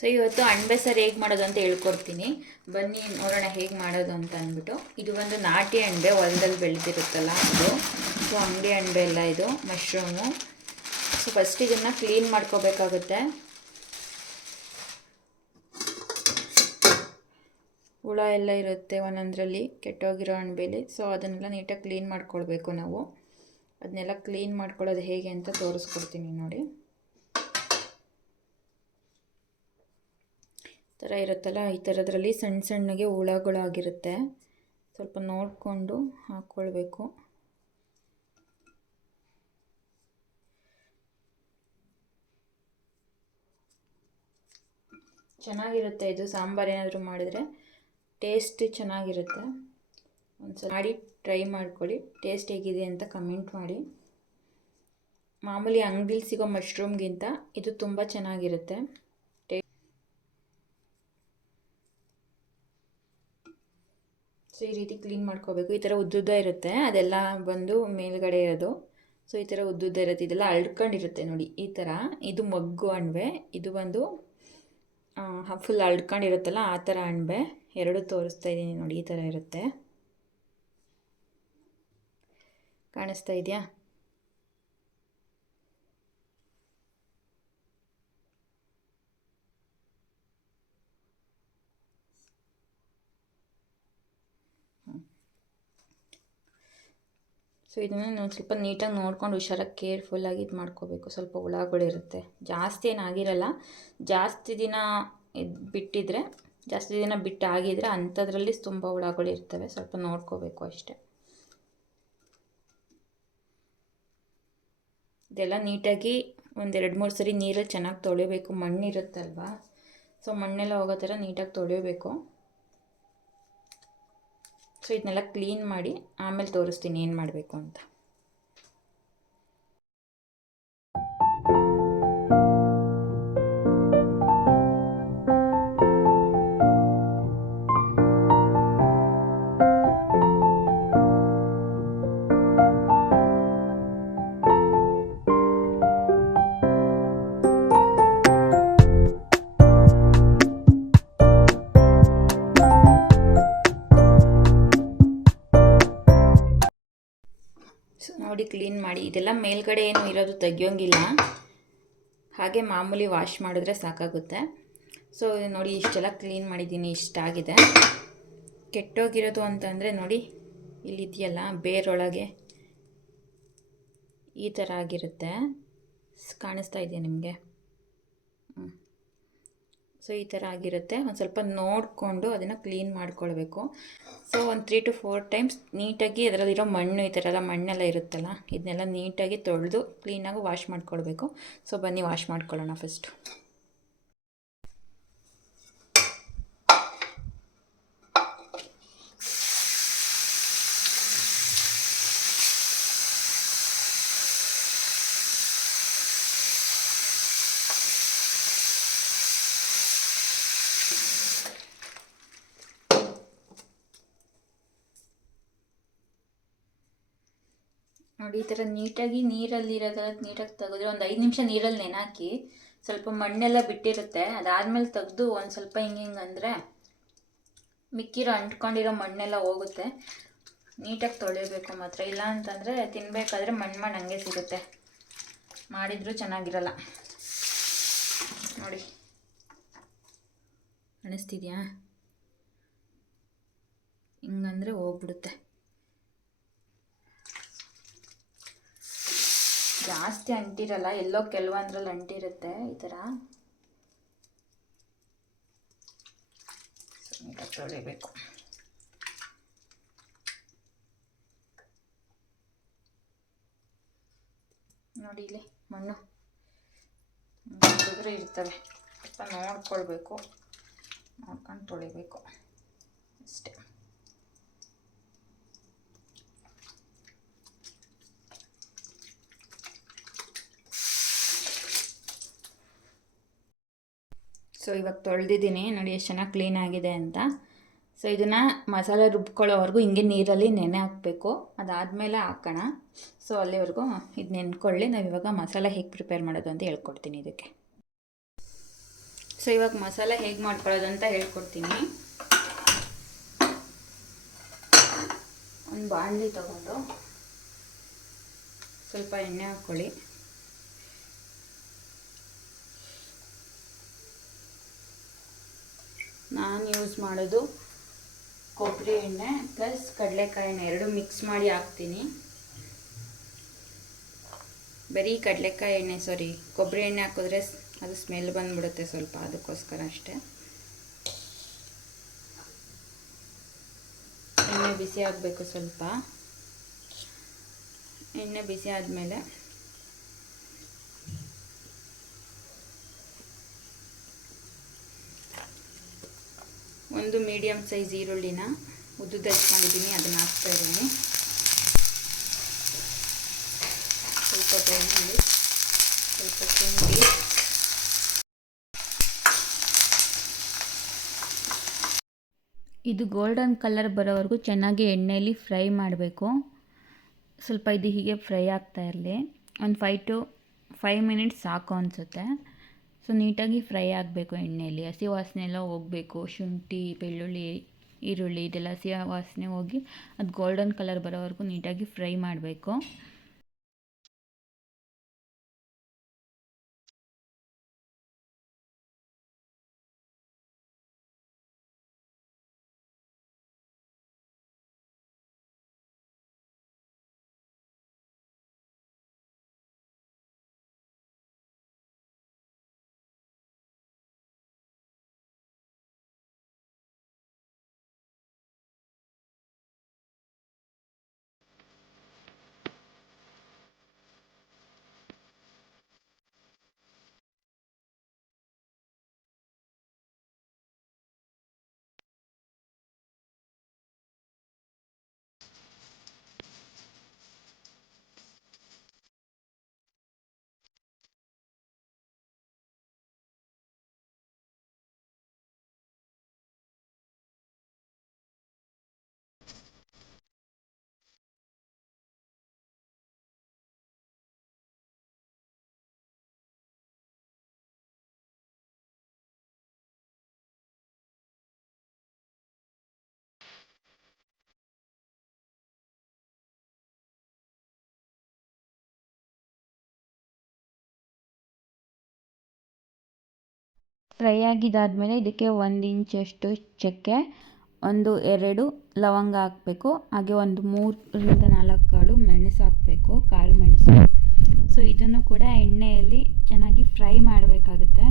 So ಇವತ್ತು ಅಣಬೆ ಸಾರು ಹೇಗೆ ಮಾಡೋದು ಅಂತ ಹೇಳ್ಕೊಡ್ತೀನಿ. ಬನ್ನಿ ನೋಡೋಣ ಹೇಗೆ ಮಾಡೋದು ಅಂತ ಅಂದ್ಬಿಟ್ಟು. ಇದು ಒಂದು ನಾಟಿ ಅಣಬೆ, ಹೊಲದಲ್ಲಿ ಬೆಳೆದಿರುತ್ತಲ್ಲ ಅದು. ಸೊ ಅಂಗಡಿ ಅಣಬೆ ಎಲ್ಲ ಇದು ಮಶ್ರೂಮು. ಸೊ ಫಸ್ಟ್ ಇದನ್ನು ಕ್ಲೀನ್ ಮಾಡ್ಕೋಬೇಕಾಗುತ್ತೆ. ಹುಳ ಎಲ್ಲ ಇರುತ್ತೆ ಒಂದೊಂದರಲ್ಲಿ, ಕೆಟ್ಟೋಗಿರೋ ಅಣಬೆಲಿ. ಸೊ ಅದನ್ನೆಲ್ಲ ನೀಟಾಗಿ ಕ್ಲೀನ್ ಮಾಡ್ಕೊಳ್ಬೇಕು ನಾವು. ಅದನ್ನೆಲ್ಲ ಕ್ಲೀನ್ ಮಾಡ್ಕೊಳ್ಳೋದು ಹೇಗೆ ಅಂತ ತೋರಿಸ್ಕೊಡ್ತೀನಿ ನೋಡಿ. ಥರ ಇರುತ್ತಲ್ಲ, ಈ ಥರದ್ರಲ್ಲಿ ಸಣ್ಣ ಸಣ್ಣಗೆ ಹುಳಗಳಾಗಿರುತ್ತೆ. ಸ್ವಲ್ಪ ನೋಡಿಕೊಂಡು ಹಾಕ್ಕೊಳ್ಬೇಕು. ಚೆನ್ನಾಗಿರುತ್ತೆ ಇದು, ಸಾಂಬಾರು ಏನಾದರೂ ಮಾಡಿದರೆ ಟೇಸ್ಟ್ ಚೆನ್ನಾಗಿರುತ್ತೆ. ಒಂದ್ಸಲ ಮಾಡಿ ಟ್ರೈ ಮಾಡ್ಕೊಳ್ಳಿ, ಟೇಸ್ಟ್ ಹೇಗಿದೆ ಅಂತ ಕಮೆಂಟ್ ಮಾಡಿ. ಮಾಮೂಲಿ ಅಂಗಡಿಲಿ ಸಿಗೋ ಮಶ್ರೂಮ್ಗಿಂತ ಇದು ತುಂಬ ಚೆನ್ನಾಗಿರುತ್ತೆ. ಸೊ ಈ ರೀತಿ ಕ್ಲೀನ್ ಮಾಡ್ಕೋಬೇಕು. ಈ ಥರ ಉದ್ದುದ್ದ ಇರುತ್ತೆ, ಅದೆಲ್ಲ ಬಂದು ಮೇಲ್ಗಡೆ ಇರೋದು. ಸೊ ಈ ಥರ ಉದ್ದುದ್ದ ಇರುತ್ತೆ, ಇದೆಲ್ಲ ಅಳ್ಕೊಂಡಿರುತ್ತೆ ನೋಡಿ ಈ ಥರ. ಇದು ಮಗ್ಗು ಅಣಬೆ, ಇದು ಬಂದು ಫುಲ್ ಅಳ್ಕೊಂಡಿರುತ್ತಲ್ಲ ಆ ಥರ ಅಣಬೆ. ಎರಡು ತೋರಿಸ್ತಾ ಇದ್ದೀನಿ ನೋಡಿ, ಈ ಥರ ಇರುತ್ತೆ. ಕಾಣಿಸ್ತಾ ಇದೆಯಾ? ಸೊ ಇದನ್ನು ನಾವು ಸ್ವಲ್ಪ ನೀಟಾಗಿ ನೋಡ್ಕೊಂಡು ಹುಷಾರಾಗಿ ಕೇರ್ಫುಲ್ಲಾಗಿ ಇದು ಮಾಡ್ಕೋಬೇಕು. ಸ್ವಲ್ಪ ಹುಳಗಳಿರುತ್ತೆ, ಜಾಸ್ತಿ ಏನಾಗಿರಲ್ಲ. ಜಾಸ್ತಿ ದಿನ ಬಿಟ್ಟಿದ್ರೆ, ಜಾಸ್ತಿ ದಿನ ಬಿಟ್ಟು ಆಗಿದ್ರೆ ಅಂಥದ್ರಲ್ಲಿ ತುಂಬ ಹುಳಗಳಿರ್ತವೆ. ಸ್ವಲ್ಪ ನೋಡ್ಕೋಬೇಕು ಅಷ್ಟೆ. ಇದೆಲ್ಲ ನೀಟಾಗಿ ಒಂದು 2-3 ಸರಿ ನೀರಲ್ಲಿ ಚೆನ್ನಾಗಿ ತೊಳಿಬೇಕು. ಮಣ್ಣಿರುತ್ತಲ್ವ, ಸೊ ಮಣ್ಣೆಲ್ಲ ಹೋಗೋ ಥರ ನೀಟಾಗಿ ತೊಳಿಬೇಕು. ಸೊ ಇದನ್ನೆಲ್ಲ ಕ್ಲೀನ್ ಮಾಡಿ ಆಮೇಲೆ ತೋರಿಸ್ತೀನಿ ಏನು ಮಾಡಬೇಕು ಅಂತ. ಸೊ ನೋಡಿ ಕ್ಲೀನ್ ಮಾಡಿ, ಇದೆಲ್ಲ ಮೇಲ್ಗಡೆ ಏನು ಇರೋದು ತೆಗಿಯೋಂಗಿಲ್ಲ, ಹಾಗೆ ಮಾಮೂಲಿ ವಾಶ್ ಮಾಡಿದ್ರೆ ಸಾಕಾಗುತ್ತೆ. ಸೊ ನೋಡಿ ಇಷ್ಟೆಲ್ಲ ಕ್ಲೀನ್ ಮಾಡಿದ್ದೀನಿ, ಇಷ್ಟಾಗಿದೆ. ಕೆಟ್ಟೋಗಿರೋದು ಅಂತಂದರೆ ನೋಡಿ ಇಲ್ಲಿದೆಯಲ್ಲ ಬೇರೊಳಗೆ ಈ ಥರ ಆಗಿರುತ್ತೆ. ಕಾಣಿಸ್ತಾ ಇದೆಯಾ ನಿಮಗೆ? ಸೊ ಈ ಥರ ಆಗಿರುತ್ತೆ. ಒಂದು ಸ್ವಲ್ಪ ನೋಡಿಕೊಂಡು ಅದನ್ನು ಕ್ಲೀನ್ ಮಾಡ್ಕೊಳ್ಬೇಕು. ಸೊ ಒಂದು 3 to 4 ಟೈಮ್ಸ್ ನೀಟಾಗಿ ಅದರಲ್ಲಿರೋ ಮಣ್ಣು, ಈ ಥರ ಎಲ್ಲ ಮಣ್ಣೆಲ್ಲ ಇರುತ್ತಲ್ಲ, ಇದನ್ನೆಲ್ಲ ನೀಟಾಗಿ ತೊಳೆದು ಕ್ಲೀನಾಗಿ ವಾಶ್ ಮಾಡ್ಕೊಳ್ಬೇಕು. ಸೊ ಬನ್ನಿ ವಾಶ್ ಮಾಡ್ಕೊಳ್ಳೋಣ ಫಸ್ಟು. ನೋಡಿ ಈ ಥರ ನೀಟಾಗಿ ನೀರಲ್ಲಿರೋದೆಲ್ಲ ನೀಟಾಗಿ ತೆಗೆದ್ರೆ ಒಂದು 5 ನಿಮಿಷ ನೀರಲ್ಲಿ ನೆನಾಕಿ, ಸ್ವಲ್ಪ ಮಣ್ಣೆಲ್ಲ ಬಿಟ್ಟಿರುತ್ತೆ. ಅದಾದಮೇಲೆ ತೆಗೆದು ಒಂದು ಸ್ವಲ್ಪ ಹಿಂಗೆ ಅಂದರೆ ಮಿಕ್ಕಿರೋ ಅಂಟ್ಕೊಂಡಿರೋ ಮಣ್ಣೆಲ್ಲ ಹೋಗುತ್ತೆ. ನೀಟಾಗಿ ತೊಳಿಬೇಕು ಮಾತ್ರ, ಇಲ್ಲ ಅಂತಂದರೆ ತಿನ್ನಬೇಕಾದ್ರೆ ಮಣ್ಣು ಹಂಗೆ ಸಿಗುತ್ತೆ, ಮಾಡಿದರೂ ಚೆನ್ನಾಗಿರಲ್ಲ. ನೋಡಿ ಕಾಣಿಸ್ತಿದ್ಯಾ? ಹಿಂಗಂದರೆ ಹೋಗ್ಬಿಡುತ್ತೆ. ಜಾಸ್ತಿ ಅಂಟಿರಲ್ಲ, ಎಲ್ಲೋ ಕೆಲವೊಂದ್ರಲ್ಲಿ ಅಂಟಿರುತ್ತೆ ಈ ಥರ. ನೀಟಾಗಿ ತೊಳಿಬೇಕು. ನೋಡಿ ಇಲ್ಲಿ ಮಣ್ಣು ಹುಡುಗರು ಇರ್ತವೆ, ಸ್ವಲ್ಪ ನೋಡ್ಕೊಳ್ಬೇಕು, ನೋಡ್ಕೊಂಡು ತೊಳಿಬೇಕು ಅಷ್ಟೇ. ಸೊ ಇವಾಗ ತೊಳೆದಿದ್ದೀನಿ ನೋಡಿ ಎಷ್ಟು ಚೆನ್ನಾಗಿ ಕ್ಲೀನ್ ಆಗಿದೆ ಅಂತ. ಸೊ ಇದನ್ನು ಮಸಾಲೆ ರುಬ್ಕೊಳ್ಳೋವರೆಗೂ ಹಿಂಗೆ ನೀರಲ್ಲಿ ನೆನೆ ಹಾಕಬೇಕು, ಅದಾದಮೇಲೆ ಹಾಕೋಣ. ಸೊ ಅಲ್ಲಿವರೆಗೂ ಇದು ನೆನ್ಕೊಳ್ಳಿ. ನಾವು ಇವಾಗ ಮಸಾಲೆ ಹೇಗೆ ಪ್ರಿಪೇರ್ ಮಾಡೋದು ಅಂತ ಹೇಳ್ಕೊಡ್ತೀನಿ ಇದಕ್ಕೆ. ಸೊ ಇವಾಗ ಮಸಾಲೆ ಹೇಗೆ ಮಾಡ್ಕೊಳ್ಳೋದು ಅಂತ ಹೇಳ್ಕೊಡ್ತೀನಿ. ಒಂದು ಬಾಣಲಿ ತಗೊಂಡು ಸ್ವಲ್ಪ ಎಣ್ಣೆ ಹಾಕ್ಕೊಳ್ಳಿ. ನಾನು ಯೂಸ್ ಮಾಡೋದು ಕೊಬ್ಬರಿ ಎಣ್ಣೆ ಪ್ಲಸ್ ಕಡಲೆಕಾಯಿ ಎಣ್ಣೆ ಎರಡು ಮಿಕ್ಸ್ ಮಾಡಿ ಹಾಕ್ತೀನಿ. ಬರೀ ಕಡಲೆಕಾಯಿ ಎಣ್ಣೆ ಕೊಬ್ಬರಿ ಎಣ್ಣೆ ಹಾಕಿದ್ರೆ ಅದು ಸ್ಮೆಲ್ ಬಂದ್ಬಿಡುತ್ತೆ ಸ್ವಲ್ಪ, ಅದಕ್ಕೋಸ್ಕರ ಅಷ್ಟೇ. ಎಣ್ಣೆ ಬಿಸಿ ಆಗಬೇಕು. ಸ್ವಲ್ಪ ಎಣ್ಣೆ ಬಿಸಿ ಆದಮೇಲೆ ಒಂದು ಮೀಡಿಯಮ್ ಸೈಜ್ ಈರುಳ್ಳಿನ ಉದ್ದುದಕ್ಕೆ ಮಾಡಿದ್ದೀನಿ, ಅದನ್ನು ಹಾಕ್ತಾಯಿದ್ದೀನಿ. ಸ್ವಲ್ಪ ಬೆಳ್ಳುಳ್ಳಿ, ಸ್ವಲ್ಪ ಶುಂಠಿ, ಇದು ಗೋಲ್ಡನ್ ಕಲರ್ ಬರೋವರೆಗೂ ಚೆನ್ನಾಗಿ ಎಣ್ಣೆಯಲ್ಲಿ ಫ್ರೈ ಮಾಡಬೇಕು. ಸ್ವಲ್ಪ ಇದು ಹೀಗೆ ಫ್ರೈ ಆಗ್ತಾ ಇರಲಿ. ಒಂದು 5 to 5 ಮಿನಿಟ್ಸ್ ಸಾಕು ಅನಿಸುತ್ತೆ. ಸೊ ನೀಟಾಗಿ ಫ್ರೈ ಆಗಬೇಕು ಎಣ್ಣೆಯಲ್ಲಿ, ಹಸಿ ವಾಸನೆ ಎಲ್ಲ ಹೋಗಬೇಕು. ಶುಂಠಿ, ಬೆಳ್ಳುಳ್ಳಿ, ಈರುಳ್ಳಿ ಇದೆಲ್ಲ ಹಸಿ ವಾಸನೆ ಹೋಗಿ ಅದು ಗೋಲ್ಡನ್ ಕಲರ್ ಬರೋವರೆಗೂ ನೀಟಾಗಿ ಫ್ರೈ ಮಾಡಬೇಕು. ಫ್ರೈ ಆಗಿದ್ದಾದಮೇಲೆ ಇದಕ್ಕೆ 1 ಇಂಚಷ್ಟು ಚಕ್ಕೆ, 1-2 ಲವಂಗ ಹಾಕಬೇಕು. ಹಾಗೆ ಒಂದು 3-4 ಕಾಳು ಮೆಣಸು ಹಾಕಬೇಕು, ಕಾಳು ಮೆಣಸು. ಸೊ ಇದನ್ನು ಕೂಡ ಎಣ್ಣೆಯಲ್ಲಿ ಚೆನ್ನಾಗಿ ಫ್ರೈ ಮಾಡಬೇಕಾಗುತ್ತೆ.